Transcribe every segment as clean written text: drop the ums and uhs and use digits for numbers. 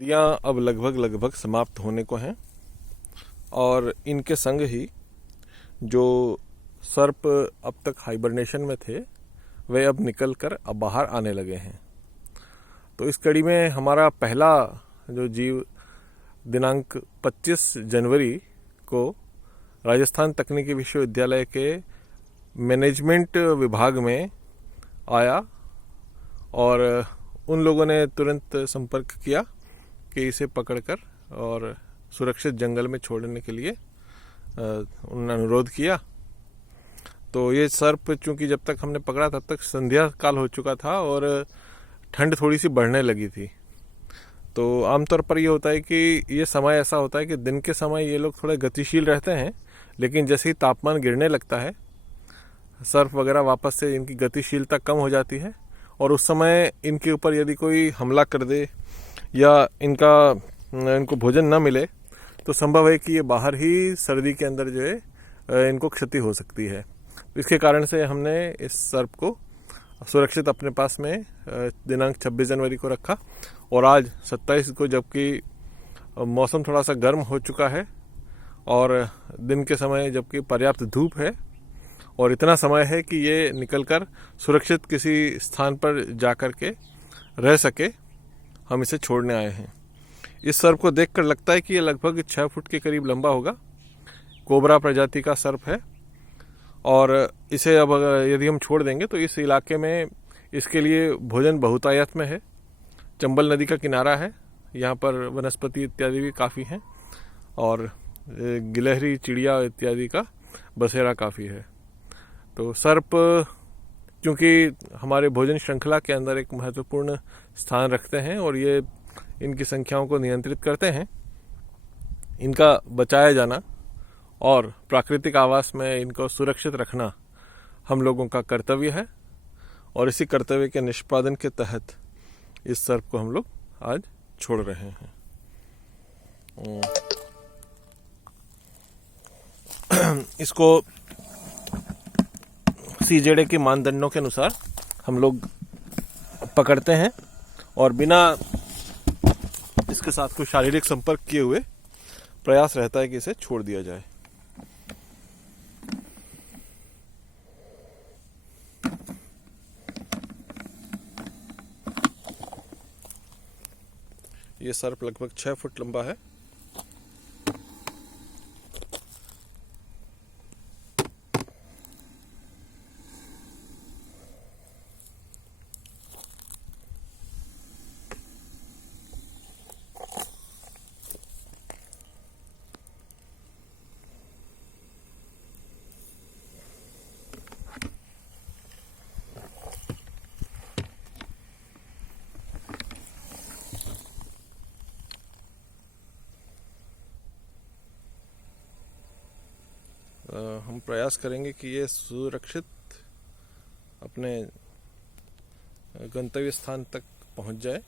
नदियाँ अब लगभग समाप्त होने को हैं और इनके संग ही जो सर्प अब तक हाइबरनेशन में थे वे अब निकलकर अब बाहर आने लगे हैं। तो इस कड़ी में हमारा पहला जो जीव दिनांक 25 जनवरी को राजस्थान तकनीकी विश्वविद्यालय के मैनेजमेंट विभाग में आया और उन लोगों ने तुरंत संपर्क किया कि इसे पकड़कर और सुरक्षित जंगल में छोड़ने के लिए उन्होंने अनुरोध किया। तो ये सर्प चूंकि जब तक हमने पकड़ा तब तक संध्या काल हो चुका था और ठंड थोड़ी सी बढ़ने लगी थी। तो आमतौर पर ये होता है कि ये समय ऐसा होता है कि दिन के समय ये लोग थोड़े गतिशील रहते हैं, लेकिन जैसे ही तापमान गिरने लगता है सर्प वगैरह वापस से इनकी गतिशीलता कम हो जाती है और उस समय इनके ऊपर यदि कोई हमला कर दे या इनको भोजन न मिले तो संभव है कि ये बाहर ही सर्दी के अंदर जो है इनको क्षति हो सकती है। इसके कारण से हमने इस सर्प को सुरक्षित अपने पास में दिनांक 26 जनवरी को रखा और आज 27 को, जबकि मौसम थोड़ा सा गर्म हो चुका है और दिन के समय जबकि पर्याप्त धूप है और इतना समय है कि ये निकलकर सुरक्षित किसी स्थान पर जाकर के रह सके, हम इसे छोड़ने आए हैं। इस सर्प को देखकर लगता है कि ये लगभग 6 फुट के करीब लंबा होगा। कोबरा प्रजाति का सर्प है और इसे अब यदि हम छोड़ देंगे तो इस इलाके में इसके लिए भोजन बहुतायत में है। चंबल नदी का किनारा है, यहाँ पर वनस्पति इत्यादि भी काफ़ी हैं और गिलहरी चिड़िया इत्यादि का बसेरा काफ़ी है। तो सर्प क्योंकि हमारे भोजन श्रृंखला के अंदर एक महत्वपूर्ण स्थान रखते हैं और ये इनकी संख्याओं को नियंत्रित करते हैं, इनका बचाया जाना और प्राकृतिक आवास में इनको सुरक्षित रखना हम लोगों का कर्तव्य है और इसी कर्तव्य के निष्पादन के तहत इस सर्प को हम लोग आज छोड़ रहे हैं। इसको सीजेडे के मानदंडों के अनुसार हम लोग पकड़ते हैं और बिना इसके साथ कोई शारीरिक संपर्क किए हुए प्रयास रहता है कि इसे छोड़ दिया जाए। ये सर्प लगभग 6 फुट लंबा है। हम प्रयास करेंगे कि ये सुरक्षित अपने गंतव्य स्थान तक पहुंच जाए।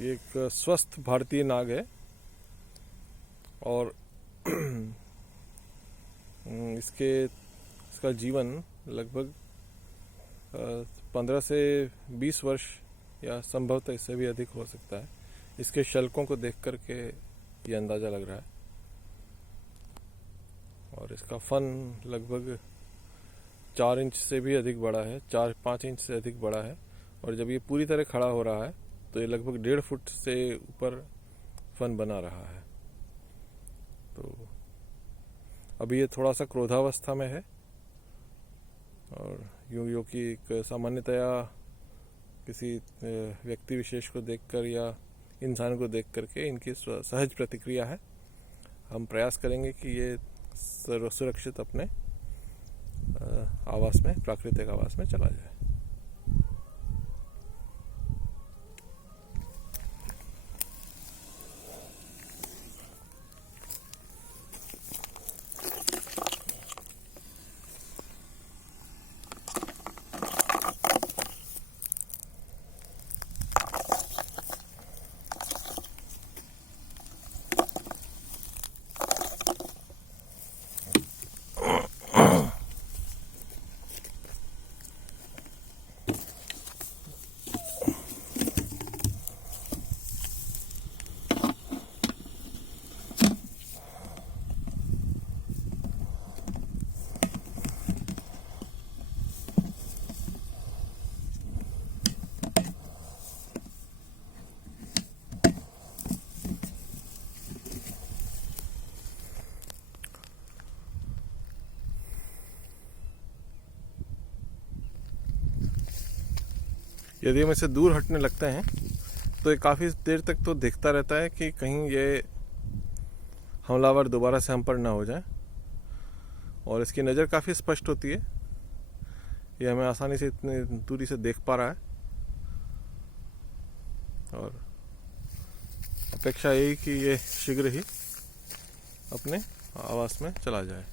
ये एक स्वस्थ भारतीय नाग है और इसका जीवन लगभग 15 से 20 वर्ष या संभवतः इससे भी अधिक हो सकता है। इसके शल्कों को देख करके ये अंदाज़ा लग रहा है और इसका फन लगभग 4 इंच से भी अधिक बड़ा है, 4-5 इंच से अधिक बड़ा है और जब ये पूरी तरह खड़ा हो रहा है तो ये लगभग 1.5 फुट से ऊपर फन बना रहा है। अभी ये थोड़ा सा क्रोधावस्था में है और यूं कि एक सामान्यतया किसी व्यक्ति विशेष को देखकर या इंसान को देख करके इनकी सहज प्रतिक्रिया है। हम प्रयास करेंगे कि ये सुरक्षित अपने आवास में, प्राकृतिक आवास में चला जाए। यदि हम इसे दूर हटने लगते हैं तो ये काफ़ी देर तक तो देखता रहता है कि कहीं ये हमलावर दोबारा से हम पर ना हो जाए, और इसकी नज़र काफ़ी स्पष्ट होती है। ये हमें आसानी से इतनी दूरी से देख पा रहा है और अपेक्षा यही कि ये शीघ्र ही अपने आवास में चला जाए।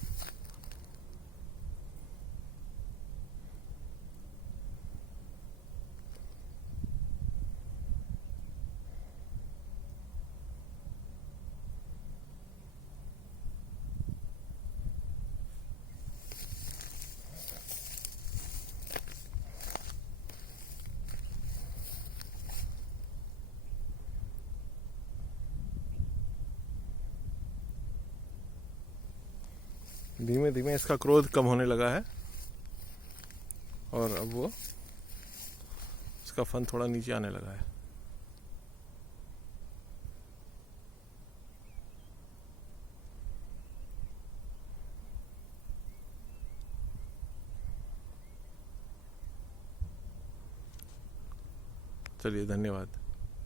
धीमे धीमे इसका क्रोध कम होने लगा है और अब वो, इसका फन थोड़ा नीचे आने लगा है। चलिए, धन्यवाद।